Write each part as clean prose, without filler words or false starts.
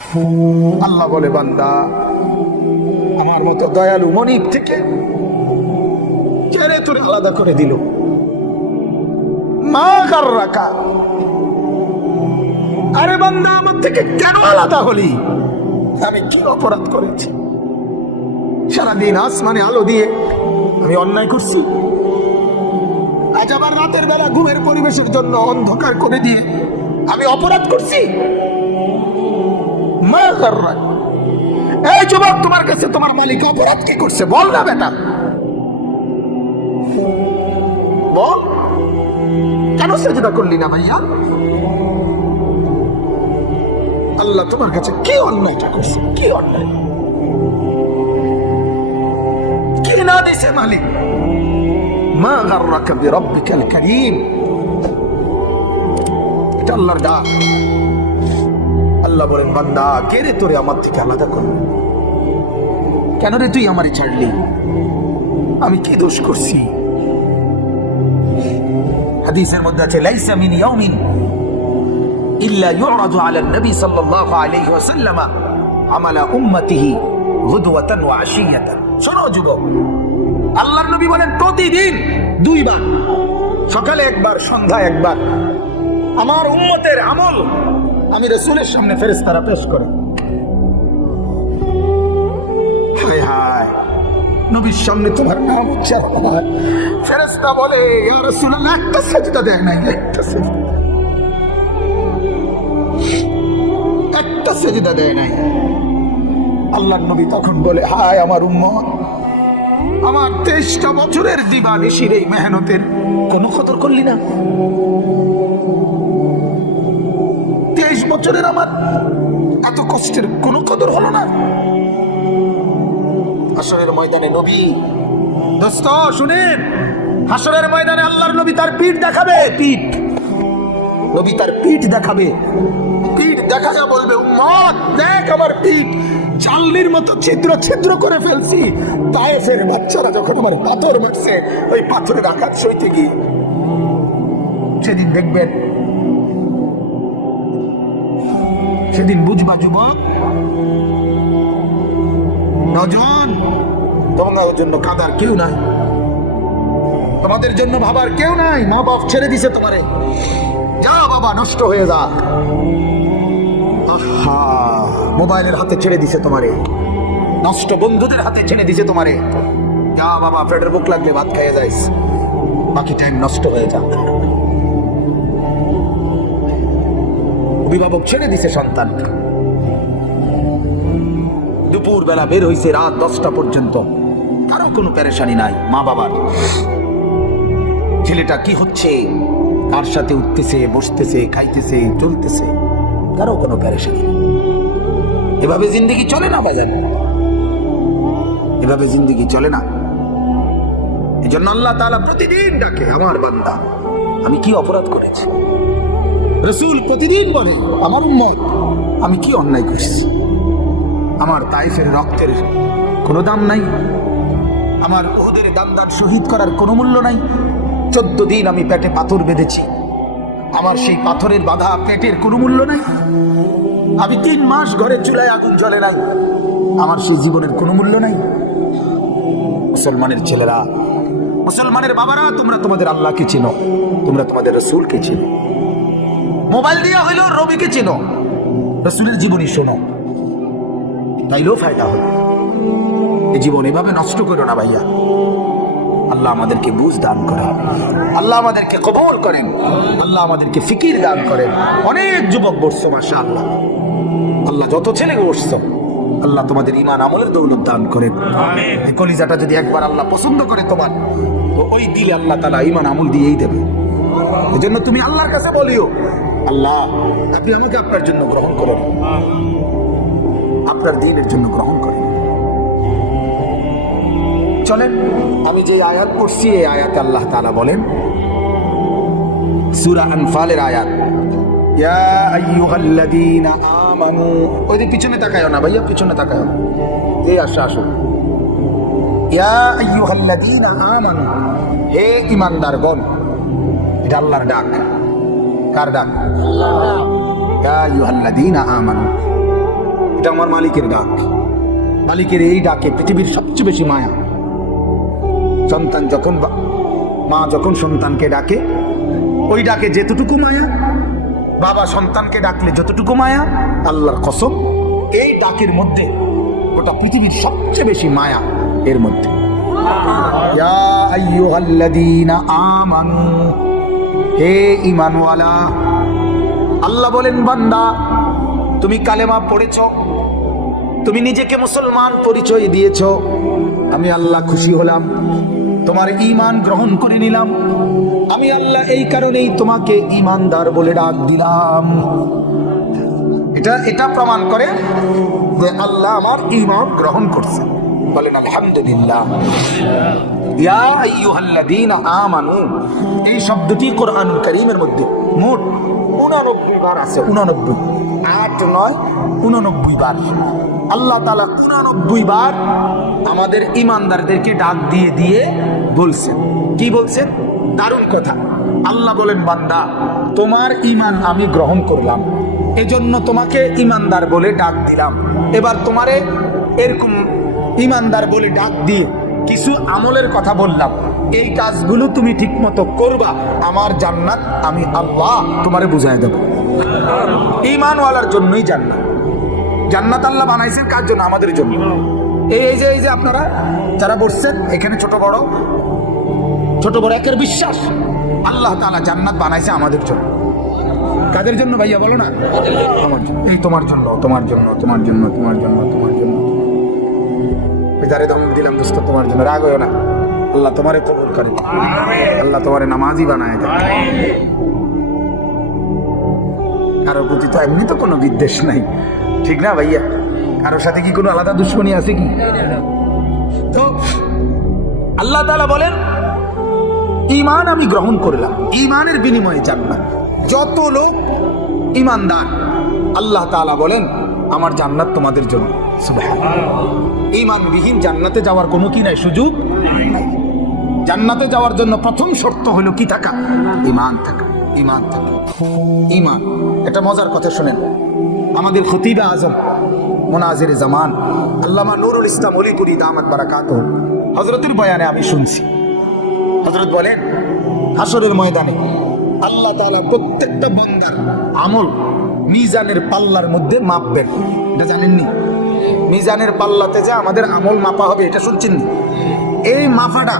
আল্লাহ বলে, বান্দা আমার মতো দয়ালু মনিব থেকে কেড়ে তোরে আলাদা করে দিল। মা গাররাকা, আরে বান্দা আমার থেকে কেন আলাদা হলি? আমি কি অপরাধ করেছি? সারাদিন আসমানে আলো দিয়ে আমি অন্যায় করছি? আজ আবার রাতের বেলা ঘুমের পরিবেশের জন্য অন্ধকার করে দিয়ে আমি অপরাধ করছি? মা গাররাকা, এই যুবক, তোমার কাছে তোমার মালিক অপরাধ কি করছে বল না বেটা, বল। কেন সেজদা করলি না ভাইয়া? আল্লাহ তোমার কাছে কি অন্যায়টা করছে? কি অন্যায়, কি না দিছে মালিক? মা গাররাকা বিরাব্বিকাল কারীম, এটা আল্লাহর ডাক। আল্লাহ বলেন, বান্দা কে রে তোরে আমার থেকে আলাদা করলি? কেন রে তুই আমারে ছাড়লি? আমি কি দোষ করছি? হাদিসের মধ্যে আছে, লাইসা মিন ইয়াউমিন ইল্লা ইউরাদু আলা নবী সাল্লাল্লাহু আলাইহি ওয়াসাল্লাম আমালা উম্মতিহি গুদওয়াতান ওয়া আশিয়াতান। শোনো যুবক, আল্লাহর নবী বলেন প্রতিদিন দুইবার, সকালে একবার, সন্ধ্যায় একবার, আমার উম্মতের আমল আমি রাসূলের সামনে ফেরেশতারা পেশ করে। হায় হায়, নবীর সামনে তোমার নাম উচ্চারণ হয়, ফেরেশতা বলে, ইয়া রাসূলুল্লাহ, একটা সেজদা দেয় নাই, একটা সেজদা, একটা সেজদা দেয় নাই। আল্লাহর নবী তখন বলে, হায় আমার উম্মত, আমার 23টা বছরের দিবানিশির এই মেহনতের কোনো কদর করলি না? 23 বছরের আমার এত কষ্টের কোনো কদর হলো না? হাসরের ময়দানে নবী, দোস্ত শুনেন, হাসরের ময়দানে আল্লাহর নবী তার পিঠ দেখাবে, পিঠ, নবী তার পিঠ দেখাবে, পিঠ দেখাবে, বলবে, উম্মত দেখ আমার পিঠ, জালনির মতো ছিদ্র ছিদ্র করে ফেলছি। তায়েফের বাচ্চারা যখন আমার পাথর মারছে, ওই পাথরের আঘাত সইতে গিয়ে, সেদিন দেখবেন, সেদিন বুঝবা যুবক, নজন তোমাদের জন্য কাদার কেউ নাই, তোমাদের জন্য ভাবার কেউ নাই। মা বাপ ছেড়ে দিছে তোমারে, যা বাবা নষ্ট হয়ে যা। আহা, মোবাইলের হাতে ছেড়ে দিছে তোমারে, নষ্ট বন্ধুদের হাতে ছেড়ে দিছে তোমারে, যা বাবা পেটের বুক লাগলে ভাত খাইয়ে যাইস, বাকি টাইম নষ্ট হয়ে যা। অভিভাবক ছেড়ে দিছে সন্তান, দুপুর বেলা বের হইছে রাত 10টা পর্যন্ত, কারো কোনো পেরেশানি নাই। মা বাবার, ছেলেটা কি হচ্ছে, কার সাথে উঠতেছে, বসতেছে, খাইতেছে, চলতেছে, কারো কোনো পেরেশানি। এভাবে জিন্দগি চলে না বাজার, এভাবে জিন্দগি চলে না। এই জন্য আল্লাহ তাআলা প্রতিদিন ডাকে, আমার বান্দা আমি কি অপরাধ করেছি? রাসূল প্রতিদিন বলে, আমার উম্মত আমি কি অন্যায় করেছি? আমার তায়েফের রক্তের কোনো দাম নাই, আমার উহুদের দান্দার শহীদ করার কোনো মূল্য নাই। 14 দিন আমি পেটে পাথর বেঁধেছি, আমার সেই পাথরের বাধা পেটের কোনো মূল্য নাই। আমি 3 মাস ঘরে চুলায় আগুন জ্বলে নাই, আমার সেই জীবনের কোনো মূল্য নাই। মুসলমানের ছেলেরা, মুসলমানের বাবারা, তোমরা তোমাদের আল্লাহকে চিনো, তোমরা তোমাদের রাসূলকে চিনো। মোবাইল দিয়া হইলো রবিকে চিনো, রাসূলের জীবনী শোনো, তাইলেও ফায়দা হবে। এই জীবন এভাবে নষ্ট করো না ভাইয়া। আল্লাহ আমাদেরকে বুঝ দান করেন, আল্লাহ আমাদেরকে কবুল করেন, আল্লাহ আমাদেরকে ফিকির দান করেন। অনেক যুবক বসছো মাশাআল্লাহ, আল্লাহ যত ছেলে বসছো, আল্লাহ তোমাদের ঈমান আমলের দৌলত দান করেন। এই কলিজাটা যদি একবার আল্লাহ পছন্দ করে তোমার, তো ওই দিলে আল্লাহ তাআলা ঈমান আমল দিয়েই দেবে। এজন্য তুমি আল্লাহর কাছে বলিও, আল্লাহ আপনি আমাকে আপনার জন্য গ্রহণ করুন, আপনার দ্বীনের জন্য গ্রহণ করেন। চলেন, আমি যে আয়াত পড়ছি এই আয়াতে আল্লাহ তাআলা বলেন, সূরা আনফালের আয়াত, ইয়া আইয়ুহাল্লাযীনা আমানু, ওই যে পিছনে তাকায়ও না ভাইয়া, পিছনে তাকায়ও, এই আসো আসো, ইয়া আইয়ুহাল্লাযীনা আমানু, হে ঈমানদারগণ। এটা আল্লাহর ডাক, কার ডাক? ইয়া আইয়ুহাল্লাযীনা আমানু, এটা আমার মালিকের ডাক। মালিকের এই ডাকে পৃথিবীর সবচেয়ে বেশি মায়া। সন্তান যখন মা যখন সন্তানকে ডাকে, ওই ডাকে যেতটুকু মায়া, বাবা সন্তানকে ডাকলে যতটুকু মায়া, আল্লাহর কসম এই ডাকের মধ্যে ওটা পৃথিবীর সবচেয়ে বেশি মায়া এর মধ্যে। ইয়া আইয়ুহাল্লাযীনা আমানু, হে ঈমানওয়ালা, আল্লাহ বলেন বান্দা তুমি কালেমা পড়েছ, তুমি নিজেকে মুসলমান পরিচয় দিয়েছ, আমি আল্লাহ খুশি হলাম, তোমার ঈমান গ্রহণ করে নিলাম, আমি আল্লাহ এই কারণেই তোমাকে ঈমানদার বলে ডাক দিলাম। এটা প্রমাণ করে যে আল্লাহ আমার ঈমান গ্রহণ করছে। বলেন আলহামদুলিল্লাহ। ইয়া আইয়ুহাল্লাযীনা আমানু, এই শব্দটি কোরআনুল কারীমের মধ্যে মোট 89 বার আছে। 89, 8 9 89 বার আল্লাহ তাআলা 89 বার আমাদের ঈমানদারদেরকে ডাক দিয়ে দিয়ে বলছেন। কি বলছেন? দারুণ কথা। আল্লাহ বলেন বান্দা তোমার ঈমান আমি গ্রহণ করলাম, এজন্য তোমাকে ঈমানদার বলে ডাক দিলাম। এবার তোমারে এরকম ঈমানদার বলে ডাক দিয়ে কিছু আমলের কথা বললাম, এই কাজগুলো তুমি ঠিকমতো করবা, আমার জান্নাত আমি আল্লাহ তোমারে বুঝাই দেব। ঈমানওয়ালার জন্যই জান্নাত। জান্নাত আল্লাহ বানাইছেন কার জন্য? আমাদের জন্য। এই যে আপনারা যারা বসছেন এখানে, ছোট বড় একের বিশ্বাস আল্লাহ তাআলা জান্নাত বানাইছে আমাদের জন্য। কাদের জন্য ভাইয়া বলো না? আমার জন্য। এই তোমার জন্য, তোমার জন্য, তোমার জন্য, তোমার জন্য, তোমার জন্য। যারে দম দিলাম দোস্ত তোমার জন্য, রাগ হইও না, আল্লাহ তোমারে কবুল করে, আল্লাহ তোমারে নামাজি বানায় দেয়। কারোর প্রতি তো এমনি তো কোনো বিদ্বেষ নাই, ঠিক না ভাইয়া? কারোর সাথে কি কোনো আলাদা দুশ্মনী আছে কি? তো আল্লাহ তাআলা বলেন ঈমান আমি গ্রহণ করলাম, ঈমানের বিনিময়ে জান্নাত। যত লোক ঈমানদার আল্লাহ তাআলা বলেন আমার জান্নাত তোমাদের জন্য। সুবহানাল্লাহ। ঈমানবিহীন জান্নাতে যাওয়ার কোনো কি নাই, সুযোগ নাই। জান্নাতে যাওয়ার জন্য প্রথম শর্ত হলো কি থাকা? ঈমান থাকা। ঈমান থাকা, ঈমান। এটা মজার কথা শুনেন, আমাদের খতিবে আজম মুনাজির জামান আল্লামা নুরুল ইসলাম অলিপুরি দামাত বারাকাতুহু হযরতের বয়ানে আমি শুনছি। হযরত বলেন হাসরের ময়দানে আল্লাহ তাআলা প্রত্যেকটা বান্দার আমল মিজানের পাল্লার মধ্যে মাপবেন। এটা জানেননি? মিজানের পাল্লাতে যে আমাদের আমল মাপা হবে, এটা শুনছেন? এই মাপাটা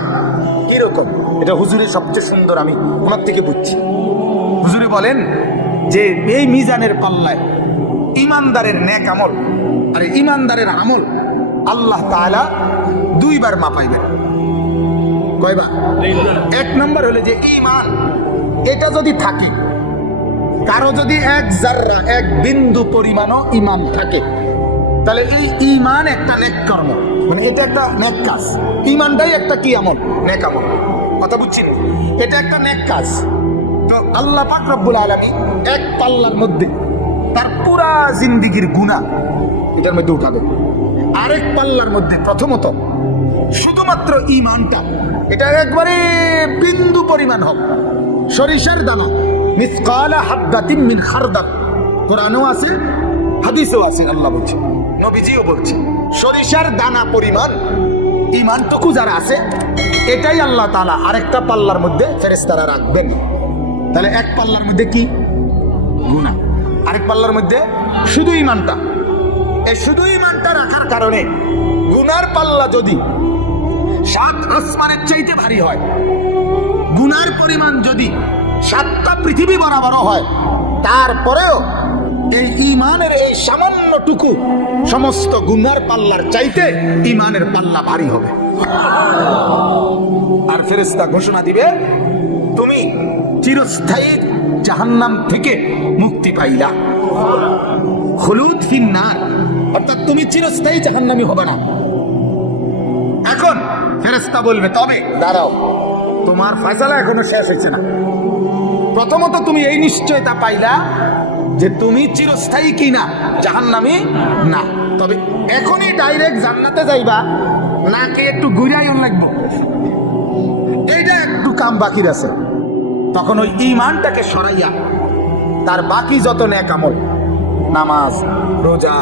কিরকম এটা হুজুরের সবচেয়ে সুন্দর আমি ওনার থেকে বুঝছি। হুজুরে বলেন যে এই মিজানের পাল্লায় ঈমানদারের নেক আমল আর ঈমানদারের আমল আল্লাহ তাআলা 2 বার মাপাইবেন। কয়বার? 1 নম্বর হলো যে ঈমান, এটা যদি থাকে, কারো যদি 1 জাররা 1 বিন্দু পরিমাণও ঈমান থাকে, তাহলে এই ঈমান একটা নেক কর্ম, মানে এটা একটা নেক কাজ। ঈমানটাই একটা কি আমল? নেক আমল। কথা বুঝছেন? এটা একটা নেক কাজ। তো আল্লাহ পাক রব্বুল আলামিন এক পাল্লার মধ্যে তার পুরা জিন্দেগীর গুনাহ এটার মধ্যে উঠাবে, আরেক পাল্লার মধ্যে প্রথমত শুধুমাত্র ঈমানটা, এটা একবারে বিন্দু পরিমাণ হবে, সরিষার দানা, মিসকালা হাববাতিন মিন খারদাল। কোরআনেও আছে, হাদিসেও আছে, আল্লাহ বলছে, নবীজিও বলছে, সরিষার দানা পরিমাণ ঈমানটুকু যারা আছে, এটাই আল্লাহ তাআলা আরেকটা পাল্লার মধ্যে ফেরেশতারা রাখবেন। তাহলে এক পাল্লার মধ্যে কি? গুনাহ, আরেক পাল্লার মধ্যে শুধু ঈমানটা। এই শুধু ঈমানটা রাখার কারণে গুনার পাল্লা যদি 7 আসমানের চাইতে ভারী হয়, গুনার পরিমাণ যদি 7টা পৃথিবী বরাবর হয়, তারপরেও এই ঈমানের এই সামান্যটুকু সমস্ত গুনার পাল্লার চাইতে ঈমানের পাল্লা ভারী হবে। আর ফেরেশতা ঘোষণা দিবে, তুমি চিরস্থায়ী জাহান্নাম থেকে মুক্তি পাইলা, খুলুদ ফিন্নার, অর্থাৎ তুমি চিরস্থায়ী জাহান্নামী হবে না। এখন ফেরেশতা বলবে, তবে দাঁড়াও, তোমার ফয়সালা এখনো শেষ হয়েছে না। প্রথমত তুমি এই নিশ্চয়তা পাইলা যে তুমি চিরস্থায়ী কি না, জাহান্নামী না। তবে এখনই ডাইরেক্ট জান্নাতে যাইবা নাকি একটু ঘুরাইন লাগবো, এইটা একটু কাম বাকি আছে। তখন ওই ঈমানটাকে সরাইয়া তার বাকি যত নেক আমল, নামাজ, রোজা,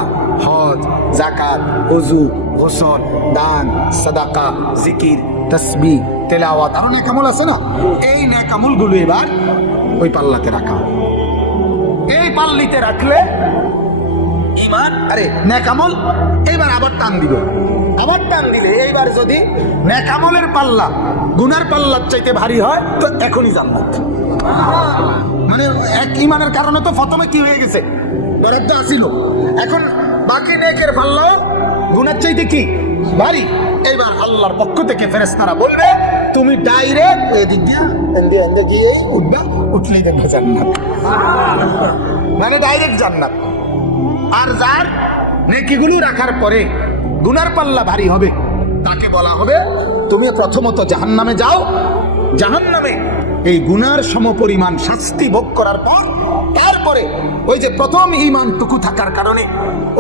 হজ, যাকাত, ওযু, গোসল, দান, সাদাকা, জিকির, তাসবিহ, তেলাওয়াত, আরো নেক আমল আছে না? এই নেক আমলগুলো এবার ওই পাল্লাতে রাখা। এই পাল্লিতে রাখলে ঈমান, আরে নেক আমল এইবার আবার টান দিবে। আবার টান দিলে এইবার যদি নেক আমলের পাল্লা গুনার পাল্লার চাইতে ভারী হয় তো এখনই জান্নাত। মানে এক ঈমানের কারণে তো প্রথমে কি হয়ে গেছে, বরাদ্দ আসিল, এখন বাকি নেকের পাল্লা গুনার চাইতে কি ভারী। এইবার আল্লাহর পক্ষ থেকে ফেরেশতারা বলবে তুমি ডাইরেক্ট এদিক দিয়ে গিয়ে উঠবা, উঠলেই দেখবে জান্নাত, মানে ডাইরেক্ট জান্নাত। আর যার নেকিগুলো রাখার পরে গুনার পাল্লা ভারী হবে তাকে বলা হবে তুমি প্রথমত জাহান্নামে যাও, জাহান্নামে এই গুনার সমপরিমাণ শাস্তি ভোগ করার পর তারপরে ওই যে প্রথম ঈমানটুকু থাকার কারণে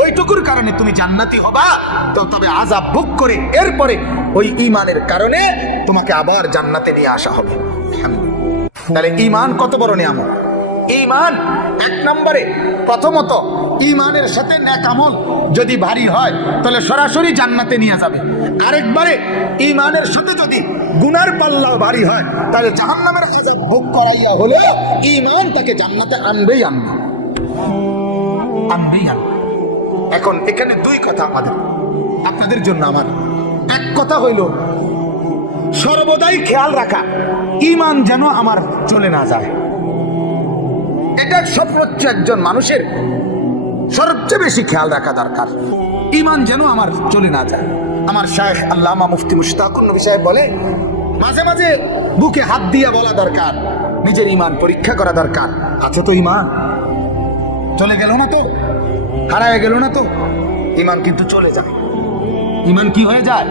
ওইটুকুর কারণে তুমি জান্নাতি হবা, তো তবে আযাব ভোগ করে এরপরে ওই ঈমানের কারণে তোমাকে আবার জান্নাতে নিয়ে আসা হবে। তাহলে ঈমান কত বড় নিয়ামত। ঈমান এক নম্বরে প্রথমত ঈমানের সাথে নেক আমল যদি ভারী হয় তাহলে সরাসরি জান্নাতে নিয়ে যাবে। আরেকবারে ঈমানের সাথে যদি গুনার পাল্লাও ভারী হয় তাহলে জাহান্নামের আযাব ভোগ করাইয়া হলে ঈমান তাকে জান্নাতে আনবেই আনবে। এখন এখানে দুই কথা আমাদের আপনাদের জন্য আমার। এক কথা হইল সর্বদাই খেয়াল রাখা ঈমান যেন আমার চলে না যায়। এটা সর্বোচ্চ একজন মানুষের সবচেয়ে বেশি খেয়াল রাখা দরকার, ঈমান যেন আমার চলে না যায়। আমার শায়েখ আল্লামা মুফতি মুশতাকুর নবী সাহেব বলে মাঝে মাঝে বুকে হাত দিয়ে বলা দরকার, নিজের ঈমান পরীক্ষা করা দরকার। আছে তো ঈমান, চলে গেল না তো, হারায় গেল না তো, ঈমান কিন্তু চলে যায়। ঈমান কি হয়ে যায়?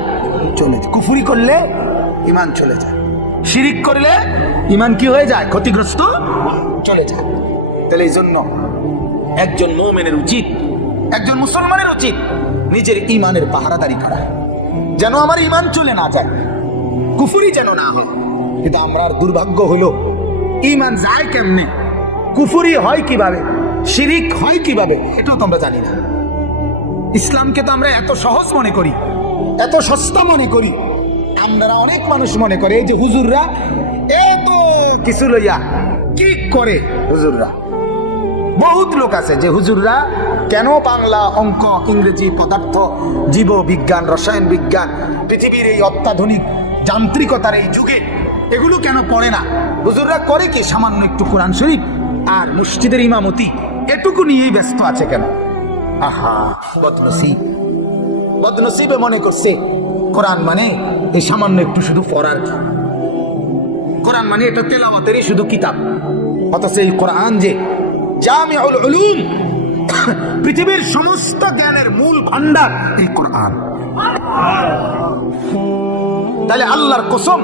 চলে যায়। কুফরি করলে ঈমান চলে যায়, শিরিক করলে ঈমান কি হয়ে যায়? ক্ষতিগ্রস্ত চলে যায়। তাহলে এই জন্য একজন মুমিনের উচিত, একজন মুসলমানের উচিত নিজের ঈমানের পাহারাদারি করা, যেন আমার ঈমান চলে না যায়, কুফরি যেন না হয়। কিন্তু আমরা দুর্ভাগ্য হলো ঈমান যায় কেমনে, কুফরি হয় কিভাবে, শিরিক হয় কিভাবে, এটাও তো আমরা জানি না। ইসলামকে তো আমরা এত সহজ মনে করি, এত সস্তা মনে করি। আমরা অনেক মানুষ মনে করে এই যে হুজুররা এত কিছু লইয়া কি করে। হুজুররা বহুত লোক আছে যে হুজুররা কেন বাংলা, অঙ্ক, ইংরেজি, পদার্থ, জীব বিজ্ঞান, রসায়ন বিজ্ঞান, পৃথিবীর এই অত্যাধুনিক যান্ত্রিকতার এই যুগে এগুলো কেন পড়ে না। হুজুররা করে কি সামান্য একটু কোরআন শরীফ আর মসজিদের ইমামতি, এটুকু নিয়েই ব্যস্ত আছে কেন? আহা, বদনসিবে মনে করছে কোরআন মানে এই সামান্য একটু শুধু পড়ার, কোরআন মানে এটা তেলাওয়াতেরই শুধু কিতাব। অথচ এই কোরআন যে জামিউল উলুম, পৃথিবীর সমস্ত জ্ঞানের মূল ভান্ডার এই কোরআন। তাহলে আল্লাহর কসম,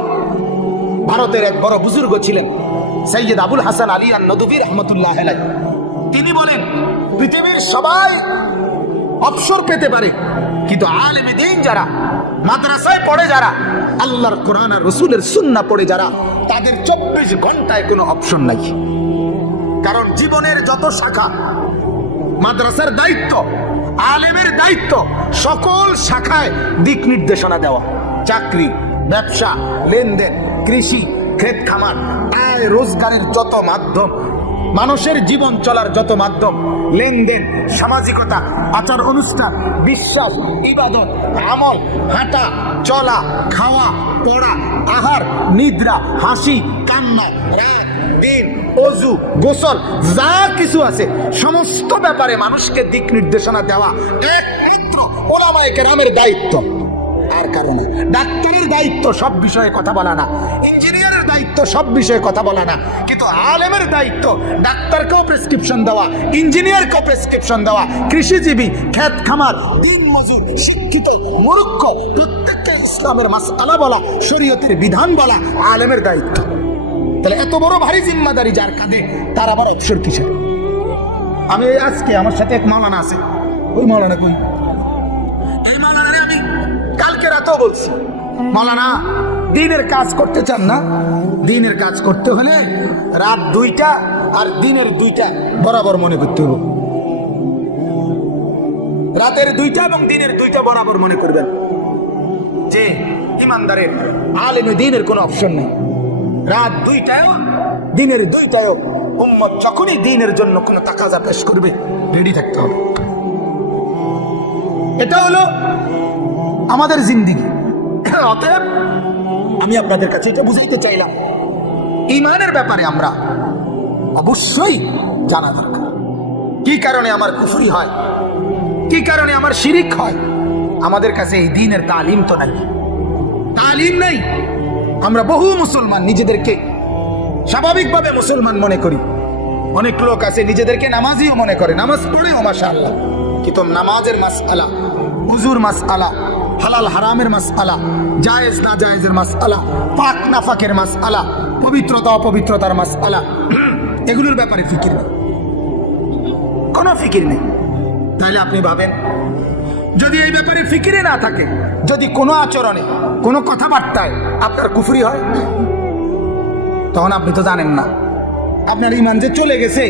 ভারতের এক বড় বুজুর্গ ছিলেন সৈয়দ আবুল হাসান আলী আন-নদভী রাহমাতুল্লাহ আলাইহি, তিনি বলেন পৃথিবীর সবাই অবসর পেতে পারে কিন্তু আলেমে দ্বীন যারা, মাদ্রাসায় পড়ে যারা, আল্লাহর কোরআন আর রাসূলের সুন্নাহ পড়ে যারা, তাদের 24 ঘন্টায় কোনো অপশন নাই। কারণ জীবনের যত শাখা, মাদ্রাসার দায়িত্ব, আলেমের দায়িত্ব সকল শাখায় দিক নির্দেশনা দেওয়া। চাকরি, ব্যবসা, লেনদেন, কৃষি, ক্ষেত খামার, আয় রোজগারের যত মাধ্যম, মানুষের জীবন চলার যত মাধ্যম, লেনদেন, সামাজিকতা, আচার অনুষ্ঠান, বিশ্বাস, ইবাদত, আমল, হাঁটা চলা, খাওয়া পড়া, আহার নিদ্রা, হাসি কান্না, রাত দিন, ওযু গোসল, যা কিছু আছে সমস্ত ব্যাপারে মানুষকে দিক নির্দেশনা দেওয়া একমাত্র উলামায়ে কেরামের দায়িত্ব। আর কারণে ডাক্তারের দায়িত্ব সব বিষয়ে কথা বলা না, ইঞ্জিনিয়ারের দায়িত্ব সব বিষয়ে কথা বলা না, কিন্তু আলেমের দায়িত্ব ডাক্তারকেও প্রেসক্রিপশন দেওয়া, ইঞ্জিনিয়ারকেও প্রেসক্রিপশন দেওয়া, কৃষিজীবী, ক্ষেত খামার, দিন মজুর, শিক্ষিত, মূর্খ, প্রত্যেককে ইসলামের মাসআলা বলা, শরীয়তের বিধান বলা আলেমের দায়িত্ব। তাহলে এত বড় ভারী জিম্মাদারি যার কাঁধে, তার আবার অবসর কিসের? আমি আজকে আমার সাথে এক মাওলানা আছে, ওই মাওলানা কই, এই মাওলানা আমি কালকে রাতেও বলছি, মাওলানা দিনের কাজ করতে চান না, দিনের কাজ করতে হলে রাত 2টা আর দিনের 2টা বরাবর মনে করতে হবে। রাতের 2টা এবং দিনের 2টা বরাবর মনে করবেন যে ইমানদারের আলেমে দ্বীনের কোনো অপশন নেই। রাত 2টায়ও দিনের 2টায়ও উম্মত যখনই দ্বীনের জন্য কোনো তাকাজা পেশ করবে রেডি থাকতে হবে। এটা হলো আমাদের জিন্দেগি। অতএব আমি আপনাদের কাছে এটা বুঝাইতে চাইলাম, ঈমানের ব্যাপারে আমরা অবশ্যই জানা দরকার। কি কারণে আমার কুফরি হয়, কি কারণে আমার শিরিক হয়? আমাদের কাছে এই দ্বীনের তালিম তো নাই, তালিম নেই। আমরা বহু মুসলমান নিজেদেরকে স্বাভাবিকভাবে মুসলমান মনে করি। অনেক লোক আছে নিজেদেরকে নামাজিও মনে করে, নামাজ পড়েও মাশাআল্লাহ, কিন্তু নামাজের মাসআলা, হুজুর মাসআলা, হালাল হারামের মাসআলা, জায়েজ না জায়েজের মাসআলা, পাক না ফাকের মাসআলা, পবিত্রতা অপবিত্রতার মাসআলা, এগুলোর ব্যাপারে ফিকির নেই, কোনো ফিকির নেই। তাহলে আপনি ভাবেন, যদি এই ব্যাপারে ফিকিরে না থাকে, যদি কোনো আচরণে কোনো কথাবার্তায় আপনার কুফরি হয়, তখন আপনি তো জানেন না আপনার ঈমান যে চলে গেছে,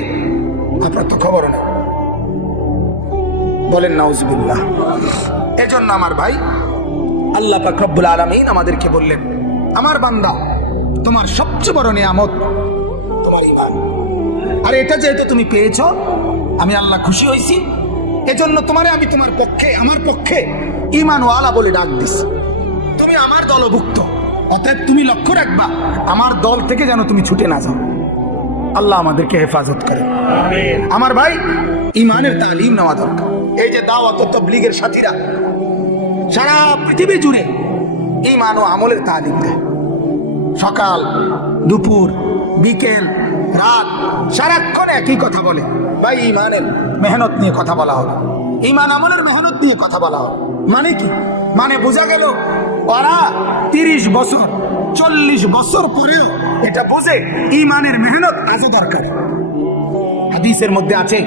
আপনার তো খবর নেই। বলেন নাউজুবিল্লাহ। এজন্য আমার ভাই, আল্লাহ পাক রব্বুল আলামিন আমাদেরকে বললেন, আমার বান্দা, তোমার সবচেয়ে বড় নিয়ামত তোমার ঈমান। আর এটা যেহেতু তুমি পেয়েছো, আমি আল্লাহ খুশি হয়েছি, এজন্য তোমারে আমি তোমার পক্ষে, আমার পক্ষে ঈমানওয়ালা বলে ডাক দিছি। তুমি আমার দলভুক্ত, অতএব তুমি লক্ষ্য রাখবা আমার দল থেকে যেন তুমি ছুটে না যাও। আল্লাহ আমাদেরকে হেফাজত করে। আমার ভাই, ঈমানের তালিম নেওয়া দরকার। এই যে দাওয়াত ও তাবলীগের সাথীরা সারা পৃথিবী জুড়ে ঈমান ও আমলের তালিম দেয়। সকাল, দুপুর, বিকেল, রাত, সারাক্ষণ একই কথা বলে, ভাই ঈমানের মেহনত নিয়ে কথা বলা হবে, ঈমান আমলের মেহনত নিয়ে কথা বলা হবে। মানে কি? মানে বোঝা গেল ওরা 30 বছর 40 বছর পরেও এটা বোঝে ঈমানের মেহনত আজও দরকার। হাদিসের মধ্যে আছে,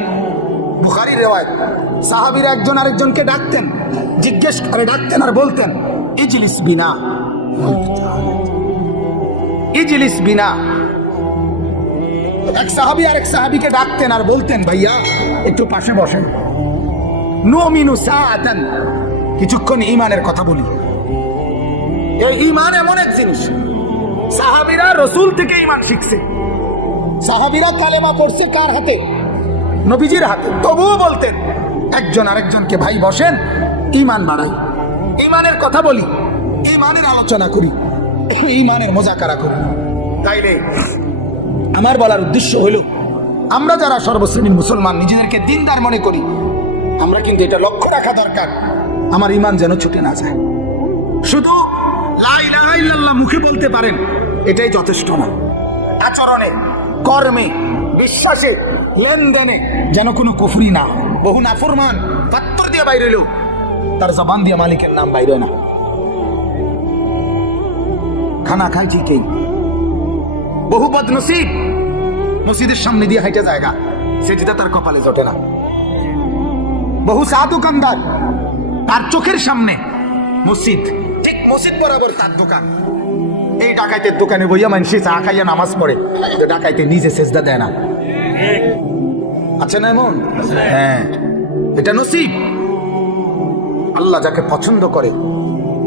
বুখারীর রিওয়ায়াত, সাহাবীরা একজন আরেকজনকে ডাকতেন, জিজ্ঞেস করে ডাকতেন আর বলতেন, ইজলিস বিনা, ইজলিস বিনা। এক সাহাবী আরেক সাহাবীকে ডাকতেন আর বলতেন, ভাইয়া একটু পাশে বসেন, নুমিনু সাআতান, কিছুক্ষণ ঈমানের কথা বলি। এই ঈমান এমন এক জিনিস, সাহাবীরা রাসূল থেকে ঈমান শিখছে। সাহাবীরা কালেমা পড়ছে কার হাতে? নবীজির হাতে। তবুও বলতেন একজন আরেকজনকে, ভাই বসেন, ঈমান বাড়াই, ঈমানের কথা বলি, ঈমানের আলোচনা করি, ঈমানের মুযাকারা করি। তাইলে আমার বলার উদ্দেশ্য হলো, আমরা যারা সর্বশ্রেণীর মুসলমান নিজেদেরকে দিনদার মনে করি, আমরা কিন্তু এটা লক্ষ্য রাখা দরকার আমার ঈমান যেন ছুটে না যায়। শুধু লা ইলাহা ইল্লাল্লাহ মুখে বলতে পারেন, এটাই যথেষ্ট না। আচরণে, কর্মে, বিশ্বাসে, লেনদেনে যেন কোনো কুফরি না। বহু নাফরমান পাত্তর দিয়ে বাইরে এলেও তার জবান দিয়ে মালিকের নাম বাইরে না। খানা খায় ঠিকই, বহু বদনসিব মসজিদের সামনে দিয়ে হাইটা জায়গা, সেটিতে তার কপালে জোটে না। বহু চা দোকানদার, তার চোখের সামনে মসজিদ, ঠিক মসজিদ বরাবর তার দোকান। এই ডাকাইতের দোকানে বইয়া মানুষ চা খাইয়া নামাজ পড়ে, ডাকাইতে নিজে সেজদা দেয় না। আছে না এমন? হ্যাঁ, এটা নসিব। আল্লাহ যাকে পছন্দ করে,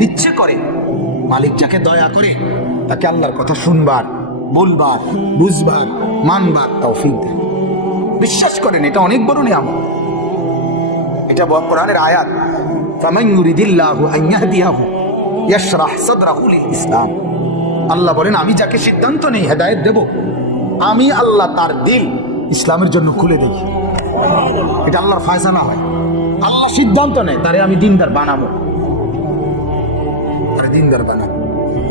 ইচ্ছে করে, মালিক যাকে দয়া করে, তাকে আল্লাহর কথা শুনবার, বলবার, বুঝবার, মানবার তৌফিক দেন। বিশ্বাস করেন, এটা অনেক বড় নিয়ামত। এটা কোরআনের আয়াত, ফামান ইউরিদিল্লাহু আন ইয়াহদিয়াহু ইয়াশরাহ সাদরাহু লিল ইসলাম। আল্লাহ বলেন, আমি যাকে সিদ্ধান্ত নেই হেদায়েত দেব, আমি আল্লাহ তার দিল ইসলামের জন্য খুলে দেই। এটা আল্লাহর ফয়সালা হয়। আল্লাহ সিদ্ধান্ত নেয়, তারে আমি দিনদার বানাবো, তারে দিনদার বানাবো।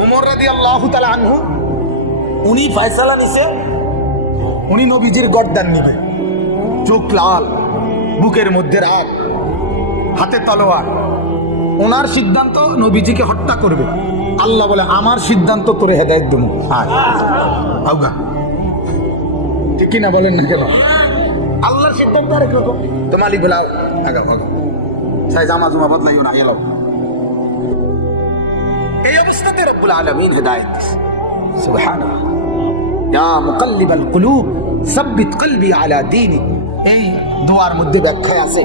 ওমর রাদিয়াল্লাহু তাআলা আনহু, উনি ফয়সালা নিছে, উনি নবীজির গর্দান নিবে, চোখ লাল, বুকের মধ্যে রাগ, হাতে তলোয়ার। ওনার সিদ্ধান্ত নবীজিকে হত্যা করবে। আল্লাহ বলে, আমার সিদ্ধান্ত তোরে হেদায়েত দেবো। আউগা, ঠিক কিনা বলেন না কেন? আল্লাহর সিদ্ধান্ত আরেক রকম। তো মালিক বলে, আগাও আগাও, সাই জামা জমা বদলাইও না, এলাও। এই অবস্থাতে রব্বুল আলামিন হেদায়েত দিয়েছে। সুবহানাল্লাহ। ইয়া মুকাল্লিবাল কুলুব সাব্বিত কলবি আলা দীনিক। এই দোয়ার মধ্যে ব্যাখ্যা আছে,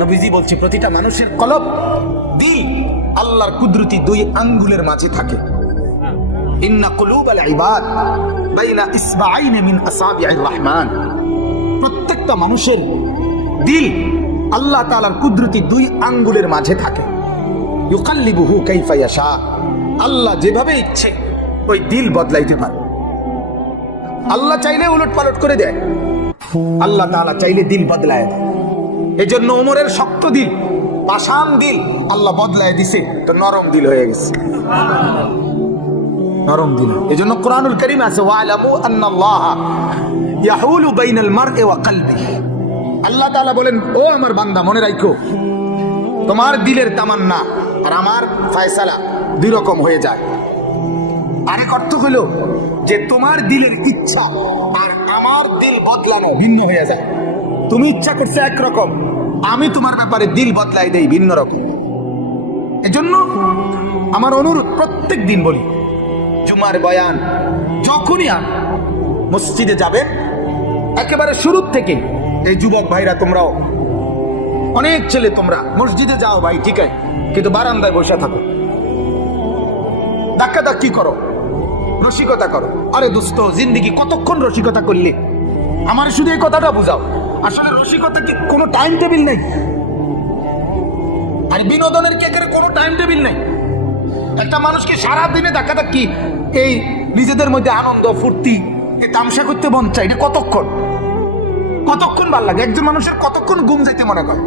নবীজি বলছে প্রতিটা মানুষের কলব, দিল আল্লাহর কুদরতি 2 আঙ্গুলের মাঝে থাকে। ইন্না কুলুবাল ইবাদ বাইনা ইসবাঈন মিন আসাবি'ir রহমান। প্রত্যেকটা মানুষের দিল আল্লাহ তাআলার কুদরতি 2 আঙ্গুলের মাঝে থাকে। ইউকাল্লিবুহু কাইফা ইয়াশা। আল্লাহ যেভাবে ইচ্ছে ওই দিল বদলাইতে পারে। আল্লাহ চাইলে উলট পালট করে দেয়, আল্লাহ তাআলা চাইলে দিল বদলায় দেয়। এজন্য ওমরের শক্ত দিল, পাষাণ দিল আল্লাহ বদলায় দিছে, তো নরম দিল হয়ে গেছে, নরম দিল। এজন্য কোরআনুল কারীম আছে ওয়ালামু আন্নাল্লাহা ইয়াহুলু বাইনাল মারই ওয়া কলবিহি। আল্লাহ তাআলা বলেন, ও আমার বান্দা মনে রাখো, তোমার দিলের তামান্না আর আমার ফয়সালা 2 রকম হয়ে যায়। আরেক অর্থ হলো যে তোমার দিলের ইচ্ছা আর আমার দিল বদলানো ভিন্ন হয়ে যায়। তুমি ইচ্ছা করছো একরকম, আমি তোমার ব্যাপারে দিল বদলাই দেই ভিন্ন রকম। এজন্য আমার অনুরোধ, প্রত্যেক দিন বলি, জুমার বয়ান যখনই আর মসজিদে যাবেন, একেবারে শুরু থেকে, এই যুবক ভাইরা তোমরাও, অনেক ছেলে তোমরা মসজিদে যাও ভাই ঠিক আছে, কিন্তু বারান্দায় বসে থাকো, ধাক্কা ধাক্কি করো, রসিকতা করো। আরে দোস্ত, জিন্দেগি কতক্ষণ রসিকতা করলে? আমার শুধু এই কথাটা বুঝাও, আসলে রসিকতা কি কোনো টাইম টেবিল নেই? আর বিনোদনের কি কোনো টাইম টেবিল নেই? একটা মানুষকে সারা দিনে ধাক্কা ধাক্কি, এই নিজেদের মধ্যে আনন্দ ফুর্তি, এই তামসা করতে মন চাই, এটা কতক্ষণ? কতক্ষণ ভাল লাগে? একজন মানুষের কতক্ষণ ঘুম যেতে মনে করে?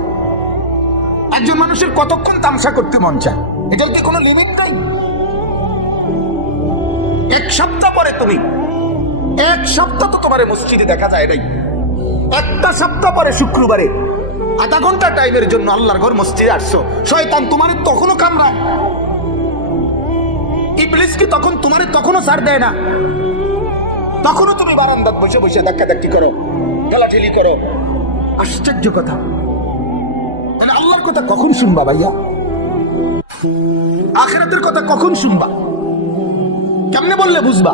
একজন মানুষের কতক্ষণ তামসা করতে মন চায়? এটার কি কোনো লিমিট নাই? 1 সপ্তাহ পরে তুমি, 1 সপ্তাহ তো তোমার মসজিদে দেখা যায় নাই, 1টা সপ্তাহ পরে শুক্রবারে আধা ঘন্টা টাইমের জন্য আল্লাহর ঘর মসজিদে আসছো, শয়তান তোমার তখনও কামড়ায়, ইবলিস কি তখন তোমার তখনও ছাড় দেয় না? তখনও তুমি বারান্দাত বসে বসে ধাক্কা ধাক্কি করো, ঠেলাঠেলি করো। আশ্চর্য কথা, তাহলে আল্লাহর কথা কখন শুনবা ভাইয়া? আখিরাতের কথা কখন শুনবা? কেমনে বললে বুঝবা?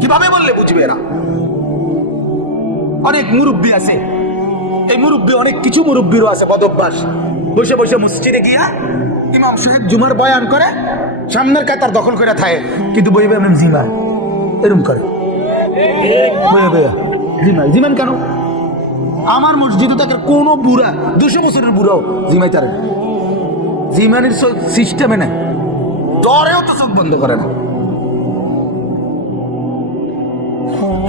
কিভাবে বললে বুঝবে এরা? অনেক মুরব্বী আছে, এই মুরব্বী, অনেক কিছু মুরব্বীরও আছে বদ অভ্যাস, বসে বসে মসজিদে গিয়া ইমাম সাহেব জুমার বয়ান করে, সামনের কাতার দখল করে থাকে, কিন্তু বইবে এমন জিমা এরম করে, বইয়া বইয়া জিমাই। জিমান কেন? আমার মসজিদে থাকে কোনো বুড়া, 200 বছরের বুড়াও জিমাই তারে, জিমানের সিস্টেমে নাই, ডরেও তো চোখ বন্ধ করে না,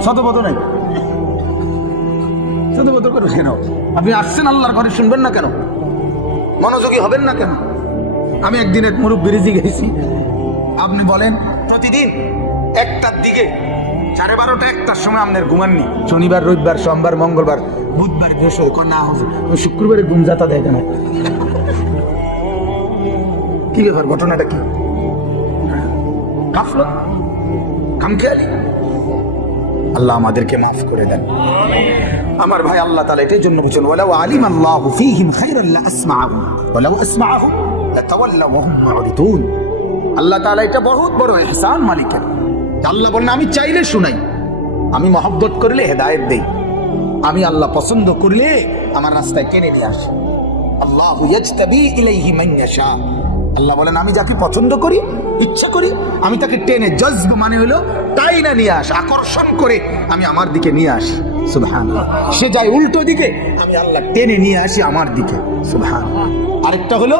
শতবদ নাই, শতবদ করে কেন? আপনি আসছেন আল্লাহর ঘরে, শুনবেন না কেন? মনোযোগী হবেন না কেন? আমি একদিন এক মুরব্বির জিজ্ঞেসি, আপনি বলেন প্রতিদিন 1টার দিকে, 12:30 1টার সময় আপনার ঘুমাননি? শনিবার, রবিবার, সোমবার, মঙ্গলবার, বুধবার, বৃহস্পতিবার না হবে, শুক্রবারে ঘুম যাতা দেয় কেন? কি ব্যাপার, ঘটনাটা কি? গাফলত, খামখেয়ালি। আল্লাহ আমাদেরকে মাফ করে দেন। আমার ভাই, আল্লাহ তাআলা এটার জন্য বলেন, ওয়ালাউ আলিমাল্লাহু ফীহিম খায়রান লাসমাআহুম ওয়ালাউ আসমাআহুম লাতাওয়াল্লাউ ওয়া হুম মুরিদুন। আল্লাহ তাআলা এটা বহুত বড় ইহসান মালিকের। আল্লাহ বলেন, আমি চাইলে শুনাই, আমি মহব্বত করলে হেদায়েত দেই, আমি আল্লাহ পছন্দ করলে আমার রাস্তায় টেনে নিয়ে আসি। আল্লাহু ইয়াজতাবি ইলাইহি মান ইয়াশা। আল্লাহ বলেন, আমি যাকে পছন্দ করি, ইচ্ছা করি, আমি তাকে টেনে, জজব মানে হলো টাইনা নিয়ে আসি, আকর্ষণ করে আমি আমার দিকে নিয়ে আসি। সুবহানাল্লাহ। সে যায় উল্টো দিকে, আমি আল্লাহ টেনে নিয়ে আসি আমার দিকে। সুবহানাল্লাহ। আরেকটা হলো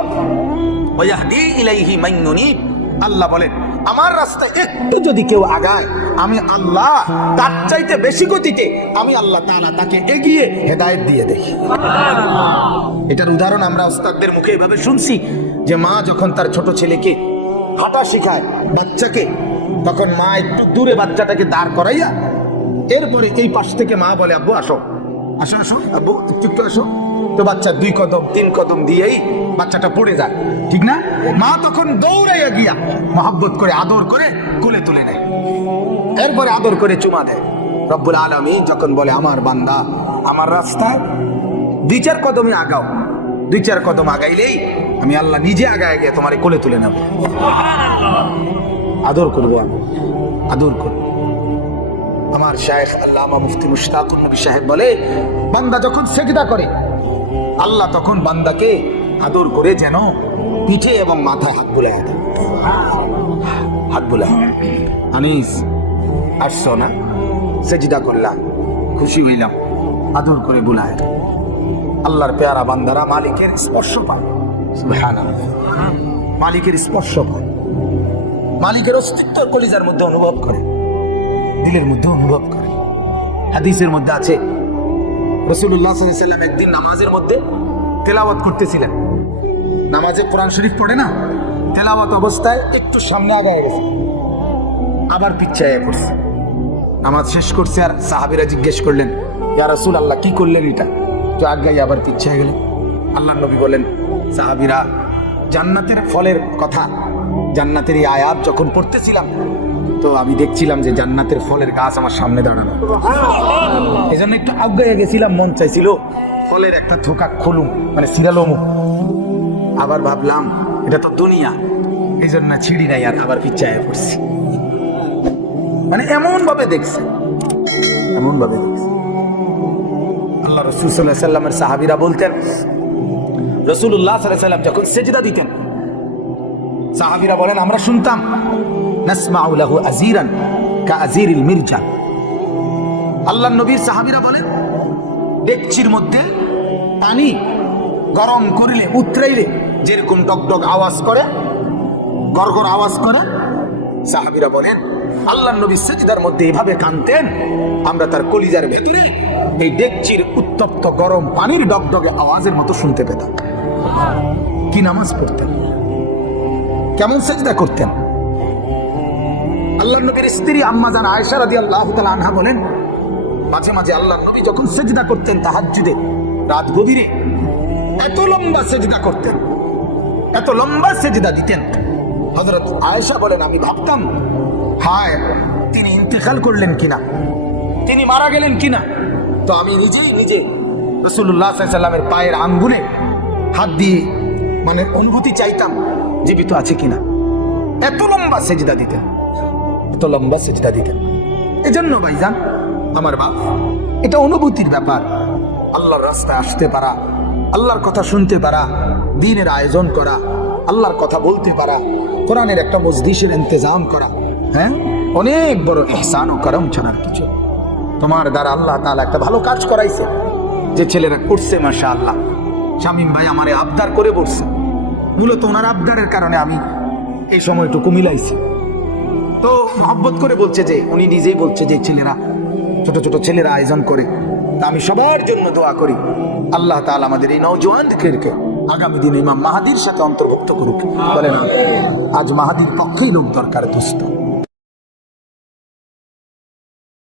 ওয়াহদি ইলাইহি মান ইউনিব। আল্লাহ বলেন, আমার রাস্তায় একটু যদি কেউ আগায়, আমি আল্লাহ তার চাইতে বেশি গতিতে আমি আল্লাহ তাআলা তাকে এগিয়ে হেদায়েত দিয়ে দেই। এটার উদাহরণ আমরা ওস্তাদদের মুখে এভাবে শুনছি, যে মা যখন তার ছোট ছেলেকে হাঁটা শেখায়, বাচ্চাকে, তখন মা একটু দূরে বাচ্চাটাকে দাঁড় করাইয়া, এরপরে এই পাশ থেকে মা বলে, আব্বু আসো, আসো আসো আব্বু, একটু আসো। তো বাচ্চা 2 কদম 3 কদম দিয়েই বাচ্চাটা পড়ে যায়, ঠিক না? মা তখন দৌড়াইয়া গিয়া মহব্বত করে, আদর করে কোলে তুলে নেয়, এরপরে আদর করে চুমা দেয়। রব্বুল আলামিন যখন বলে, আমার বান্দা আমার রাস্তায় 2-4 কদমে আগাও, 2-4 কদম আগাইলেই আমি আল্লাহ নিজে আগায় গিয়ে তোমার কোলে তুলে নেব, আদর করবো, আমি আদর করবো। আমার শায়েখ আল্লামা মুফতি মুশতাকুন নবী সাহেব বলে, বান্দা যখন সিজদা করে, আল্লাহ তখন বান্দাকে আদর করে যেন পিঠে এবং মাথায় হাত বুলায় দেন। হাত বুলায়, আনিস আসছো না, সেজদা করলাম, খুশি হইলাম, আদর করে বুলায়। আল্লাহর পেয়ারা বান্দারা মালিকের স্পর্শ পায়। সুবহানাল্লাহ, মালিকের স্পর্শ পায়, মালিকের অস্তিত্ব কলিজার মধ্যে অনুভব করে, দিলের মধ্যে অনুভব করে। হাদিসের মধ্যে আছে রাসূলুল্লাহ সাল্লাল্লাহু আলাইহি ওয়াসাল্লাম একদিন নামাজের মধ্যে তেলাওয়াত করতেছিলেন। নামাজে কোরআন শরীফ পড়ে না, তেলাওয়াত অবস্থায় একটু সামনে আগায় গেছে, আবার পিছায়ে পড়ছে। নামাজ শেষ করছে আর সাহাবীরা জিজ্ঞেস করলেন, ইয়া রাসূলুল্লাহ কি করলেন এটা, তো আগায় আবার পিছায়ে গেলেন। আল্লাহর নবী বলেন, সাহাবীরা জান্নাতের ফলের কথা, জান্নাতের এই আয়াত যখন পড়তেছিলাম তো আমি দেখছিলাম যে জান্নাতের ফলের গাছ আমার সামনে দাঁড়ানো, এই জন্য একটু আগায় গেছিলাম, মন চাইছিল ফলের একটা থোকা খুলুম, মানে সিরালমু। আবার ভাবলাম এটা তো দুনিয়া, এই জন্য ছিড়ি নাই, আর আবার পিছায়ে পড়ছি। মানে এমন ভাবে দেখছে, এমন ভাবে দেখছে। আল্লাহ রাসূল সাল্লাল্লাহু আলাইহি ওয়াসাল্লামের সাহাবীরা বলতেন, রাসূলুল্লাহ সাল্লাল্লাহু আলাইহি ওয়াসাল্লাম যখন সিজদা দিতেন, সাহাবীরা বলেন আমরা শুনতাম, নাসমাউ লাহু আজিরান কাআজিরিল মিরজান। আল্লাহর নবীর সাহাবীরা বলেন, ডেকচির মধ্যে পানি গরম করিলে উতরাইলে যেরকম ডগডগ আওয়াজ করে, গড়গড় আওয়াজ করে, সাহাবীরা বলেন আল্লাহর নবী সিজদার মধ্যে এভাবে কাঁদতেন, আমরা তার কলিজার ভেতরে এই ডেকচির উত্তপ্ত গরম পানির ডগডগে আওয়াজের মতো শুনতে পেতাম। কি নামাজ পড়তেন, কেমন সিজদা করতেন। আল্লাহর নবীর স্ত্রী আম্মা জান আয়েশা রাদিয়াল্লাহু তাআলা আনহা বলেন, মাঝে মাঝে আল্লাহর নবী যখন সিজদা করতেন তাহাজ্জুদে, রাত গভীরে, এত লম্বা সিজদা করতেন, এত লম্বা সিজদা দিতেন। হযরত আয়েশা বলেন, আমি ভাবতাম হায় তিনি ইন্তেকাল করলেন কিনা, তিনি মারা গেলেন কিনা। তো আমি নিজে রাসূলুল্লাহ সাল্লাল্লাহু আলাইহি ওয়াসাল্লামের পায়ের আঙ্গুলে হাত দিয়ে মানে অনুভূতি চাইতাম জীবিত আছে কিনা। এত লম্বা সিজদা দিতেন, এত লম্বা সিজদা দিতেন। এজন্য ভাইজান আমার বাপ, এটা অনুভূতির ব্যাপার। আল্লাহর রাস্তায় আসতে পারা, আল্লাহর কথা শুনতে পারা, দ্বীনের আয়োজন করা, আল্লাহর কথা বলতে পারা, কোরআনের একটা মজলিসের ইন্তজাম করা, হ্যাঁ, অনেক বড় ইহসান ও করম ছাড়ার কিছু। তোমার দ্বারা আল্লাহ তাআলা একটা ভালো কাজ করাইছে, যে ছেলেরা করছে মাশাআল্লাহ। শামীম ভাই আমারে আবদার করে বলছে, মূলত ওনার আবদারের কারণে আমি এই সময়টুকু মিলাইছি। তো মহব্বত করে বলছে যে, উনি নিজেই বলছে যে ছেলেরা, ছোট ছোট ছেলেরা আয়োজন করে, তা আমি সবার জন্য দোয়া করি আল্লাহ তাআলা আমাদের এই নওজোয়ানদেরকে আগামী দিনে ইমাম মাহাদির সাথে অন্তর্ভুক্ত করুক। বলেন, আজ মাহাদির পক্ষেই লোক দরকার দোস্ত।